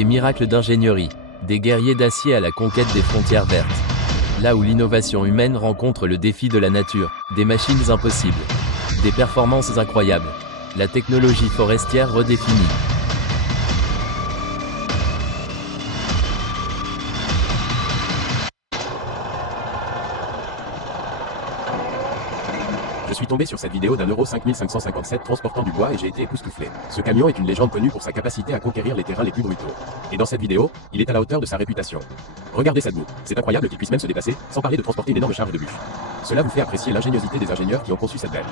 Des miracles d'ingénierie, des guerriers d'acier à la conquête des frontières vertes. Là où l'innovation humaine rencontre le défi de la nature, des machines impossibles, des performances incroyables, la technologie forestière redéfinie. Je suis tombé sur cette vidéo d'un Euro 5557 transportant du bois et j'ai été époustouflé. Ce camion est une légende connue pour sa capacité à conquérir les terrains les plus brutaux. Et dans cette vidéo, il est à la hauteur de sa réputation. Regardez cette boue, c'est incroyable qu'il puisse même se dépasser, sans parler de transporter une énorme charge de bûches. Cela vous fait apprécier l'ingéniosité des ingénieurs qui ont conçu cette bête.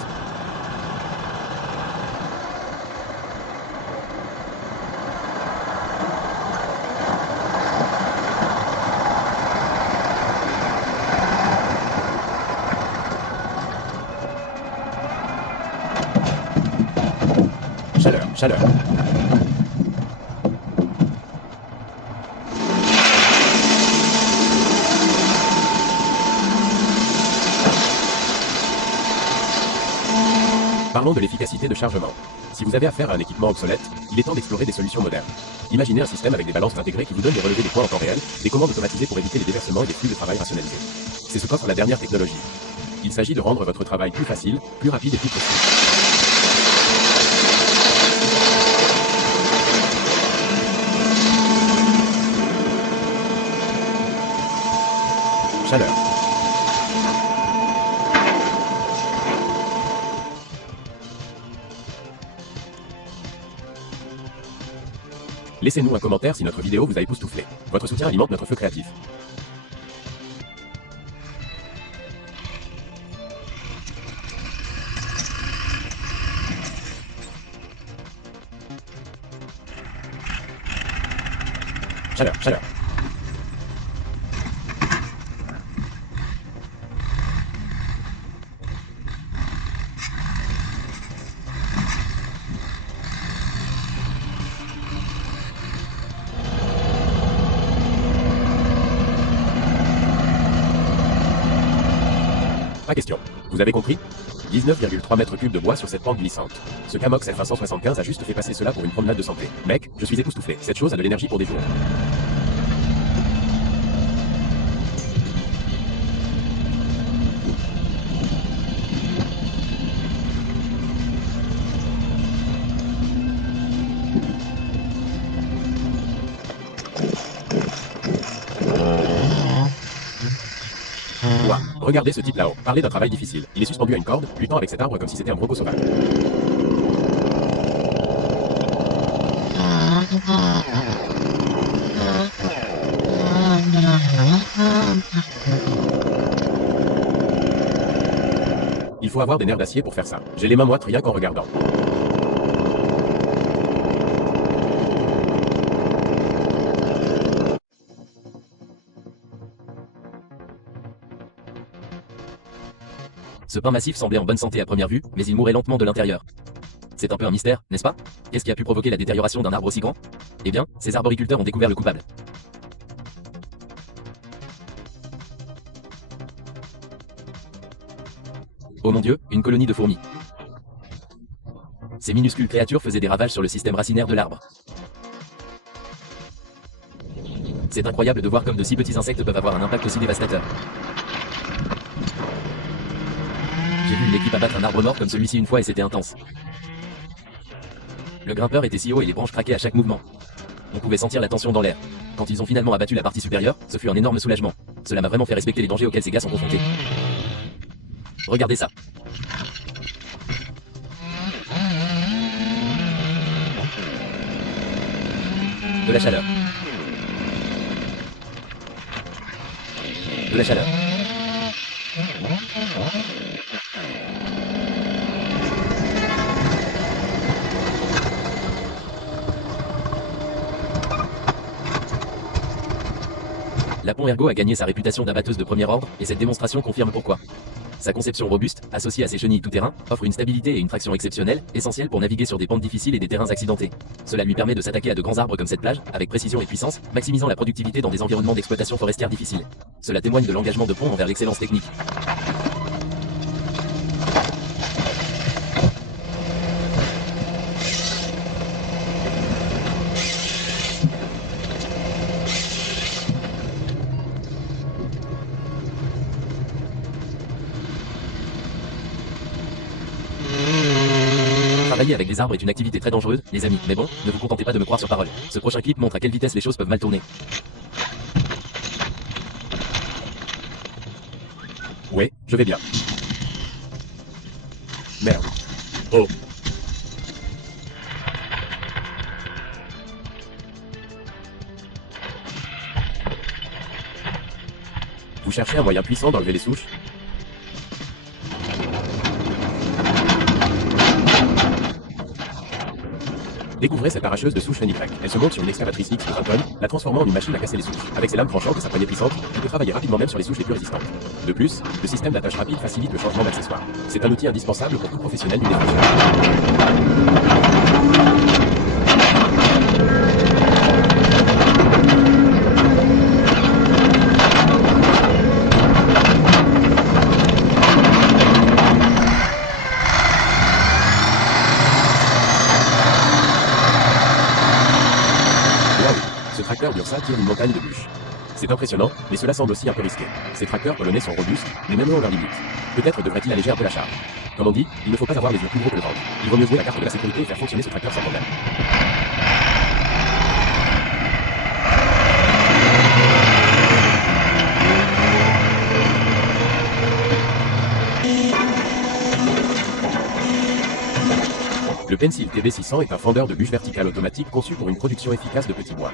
Chaleur. Parlons de l'efficacité de chargement. Si vous avez affaire à un équipement obsolète, il est temps d'explorer des solutions modernes. Imaginez un système avec des balances intégrées qui vous donne de relever des points en temps réel, des commandes automatisées pour éviter les déversements et des flux de travail rationalisés. C'est ce qu'offre la dernière technologie. Il s'agit de rendre votre travail plus facile, plus rapide et plus précis. Chaleur. Laissez-nous un commentaire si notre vidéo vous a époustouflé. Votre soutien alimente notre feu créatif. Chaleur. Pas question. Vous avez compris? 19,3 mètres cubes de bois sur cette pente glissante. Ce Camox F175 a juste fait passer cela pour une promenade de santé. Mec, je suis époustouflé. Cette chose a de l'énergie pour des jours. Ouah, regardez ce type là-haut. Parlez d'un travail difficile. Il est suspendu à une corde, luttant avec cet arbre comme si c'était un bronco sauvage. Il faut avoir des nerfs d'acier pour faire ça. J'ai les mains moites rien qu'en regardant. Ce pin massif semblait en bonne santé à première vue, mais il mourait lentement de l'intérieur. C'est un peu un mystère, n'est-ce pas? Qu'est-ce qui a pu provoquer la détérioration d'un arbre aussi grand? Eh bien, ces arboriculteurs ont découvert le coupable. Oh mon Dieu, une colonie de fourmis. Ces minuscules créatures faisaient des ravages sur le système racinaire de l'arbre. C'est incroyable de voir comme de si petits insectes peuvent avoir un impact aussi dévastateur. J'ai vu une équipe abattre un arbre mort comme celui-ci une fois et c'était intense. Le grimpeur était si haut et les branches craquaient à chaque mouvement. On pouvait sentir la tension dans l'air. Quand ils ont finalement abattu la partie supérieure, ce fut un énorme soulagement. Cela m'a vraiment fait respecter les dangers auxquels ces gars sont confrontés. Regardez ça. De la chaleur. De la chaleur. La Pont Ergo a gagné sa réputation d'abatteuse de premier ordre, et cette démonstration confirme pourquoi. Sa conception robuste, associée à ses chenilles tout-terrain, offre une stabilité et une traction exceptionnelles, essentielles pour naviguer sur des pentes difficiles et des terrains accidentés. Cela lui permet de s'attaquer à de grands arbres comme cette plage, avec précision et puissance, maximisant la productivité dans des environnements d'exploitation forestière difficiles. Cela témoigne de l'engagement de Pont envers l'excellence technique. Travailler avec des arbres est une activité très dangereuse, les amis, mais bon, ne vous contentez pas de me croire sur parole. Ce prochain clip montre à quelle vitesse les choses peuvent mal tourner. Ouais, je vais bien. Merde. Oh. Vous cherchez un moyen puissant d'enlever les souches? Découvrez cette arracheuse de souches fenicrec. Elle se monte sur une excavatrice X de 20 tonnes, la transformant en une machine à casser les souches. Avec ses lames tranchantes et sa poignée puissante, il peut travailler rapidement même sur les souches les plus résistantes. De plus, le système d'attache rapide facilite le changement d'accessoires. C'est un outil indispensable pour tout professionnel du défrichage. Ce tracteur d'Ursa tire une montagne de bûches. C'est impressionnant, mais cela semble aussi un peu risqué. Ces tracteurs polonais sont robustes, mais même eux ont leurs limites. Peut-être devrait-il alléger un peu la charge. Comme on dit, il ne faut pas avoir les yeux plus gros que le ventre. Il vaut mieux jouer la carte de la sécurité et faire fonctionner ce tracteur sans problème. Le Pencil TB600 est un fendeur de bûches verticales automatique conçu pour une production efficace de petits bois.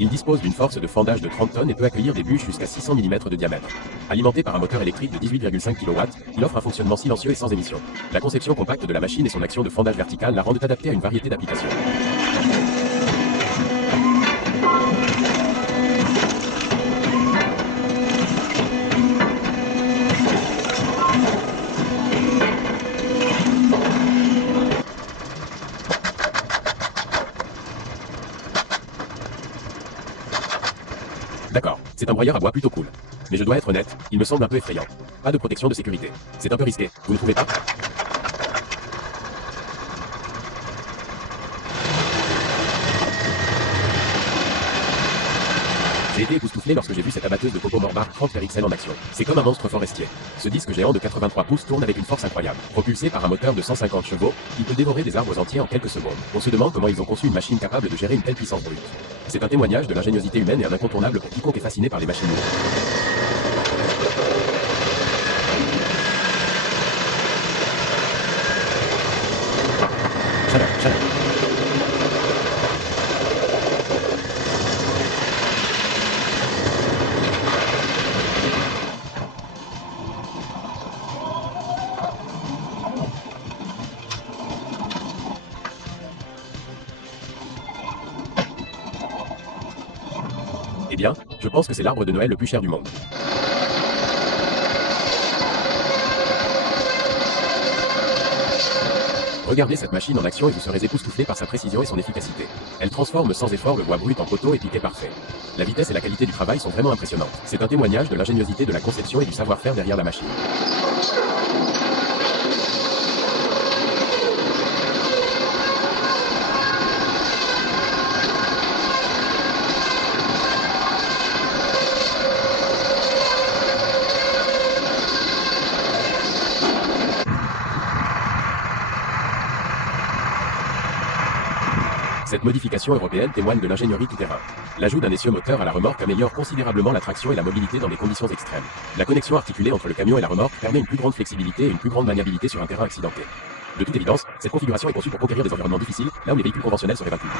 Il dispose d'une force de fendage de 30 tonnes et peut accueillir des bûches jusqu'à 600 mm de diamètre. Alimenté par un moteur électrique de 18,5 kW, il offre un fonctionnement silencieux et sans émission. La conception compacte de la machine et son action de fendage vertical la rendent adaptée à une variété d'applications. D'accord, c'est un broyeur à bois plutôt cool. Mais je dois être honnête, il me semble un peu effrayant. Pas de protection de sécurité. C'est un peu risqué, vous ne trouvez pas? J'ai été époustouflé lorsque j'ai vu cette abatteuse de coco Morbark 30 RXL en action. C'est comme un monstre forestier. Ce disque géant de 83 pouces tourne avec une force incroyable. Propulsé par un moteur de 150 chevaux, il peut dévorer des arbres entiers en quelques secondes. On se demande comment ils ont conçu une machine capable de gérer une telle puissance brute. C'est un témoignage de l'ingéniosité humaine et un incontournable pour quiconque est fasciné par les machines lourdes. Chaleur. Eh bien, je pense que c'est l'arbre de Noël le plus cher du monde. Regardez cette machine en action et vous serez époustouflé par sa précision et son efficacité. Elle transforme sans effort le bois brut en poteau et piquet parfait. La vitesse et la qualité du travail sont vraiment impressionnantes. C'est un témoignage de l'ingéniosité de la conception et du savoir-faire derrière la machine. Cette modification européenne témoigne de l'ingénierie tout-terrain. L'ajout d'un essieu moteur à la remorque améliore considérablement la traction et la mobilité dans des conditions extrêmes. La connexion articulée entre le camion et la remorque permet une plus grande flexibilité et une plus grande maniabilité sur un terrain accidenté. De toute évidence, cette configuration est conçue pour conquérir des environnements difficiles, là où les véhicules conventionnels seraient vaincus.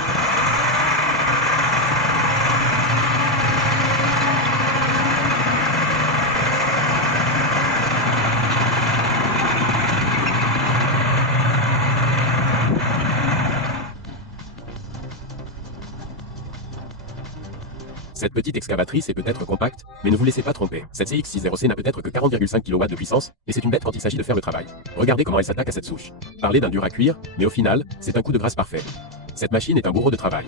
Cette petite excavatrice est peut-être compacte, mais ne vous laissez pas tromper. Cette CX-60C n'a peut-être que 40,5 kW de puissance, mais c'est une bête quand il s'agit de faire le travail. Regardez comment elle s'attaque à cette souche. Parler d'un dur à cuire, mais au final, c'est un coup de grâce parfait. Cette machine est un bourreau de travail.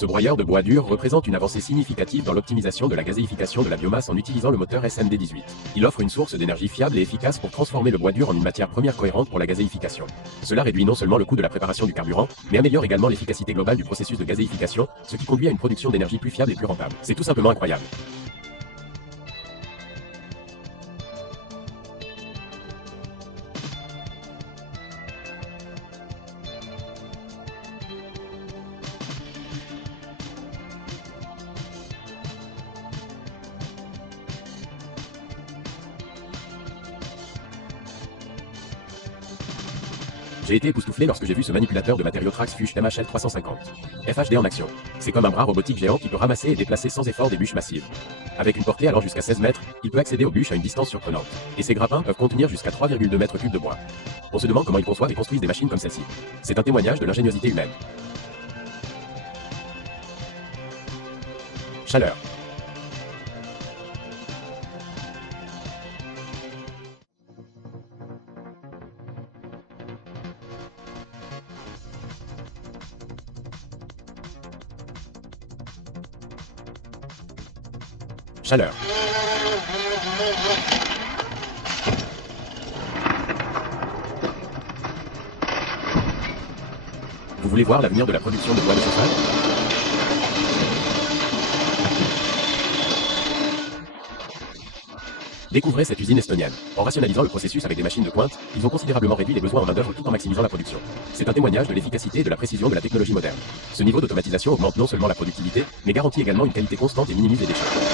Ce broyeur de bois dur représente une avancée significative dans l'optimisation de la gazéification de la biomasse en utilisant le moteur SMD18. Il offre une source d'énergie fiable et efficace pour transformer le bois dur en une matière première cohérente pour la gazéification. Cela réduit non seulement le coût de la préparation du carburant, mais améliore également l'efficacité globale du processus de gazéification, ce qui conduit à une production d'énergie plus fiable et plus rentable. C'est tout simplement incroyable. J'ai été époustouflé lorsque j'ai vu ce manipulateur de matériaux Trax Fuchs MHL 350. FHD en action. C'est comme un bras robotique géant qui peut ramasser et déplacer sans effort des bûches massives. Avec une portée allant jusqu'à 16 mètres, il peut accéder aux bûches à une distance surprenante. Et ces grappins peuvent contenir jusqu'à 3,2 mètres cubes de bois. On se demande comment ils conçoivent et construisent des machines comme celle-ci. C'est un témoignage de l'ingéniosité humaine. Chaleur. Chaleur. Vous voulez voir l'avenir de la production de bois de chauffage? Découvrez cette usine estonienne. En rationalisant le processus avec des machines de pointe, ils ont considérablement réduit les besoins en main-d'œuvre tout en maximisant la production. C'est un témoignage de l'efficacité et de la précision de la technologie moderne. Ce niveau d'automatisation augmente non seulement la productivité, mais garantit également une qualité constante et minimise les déchets.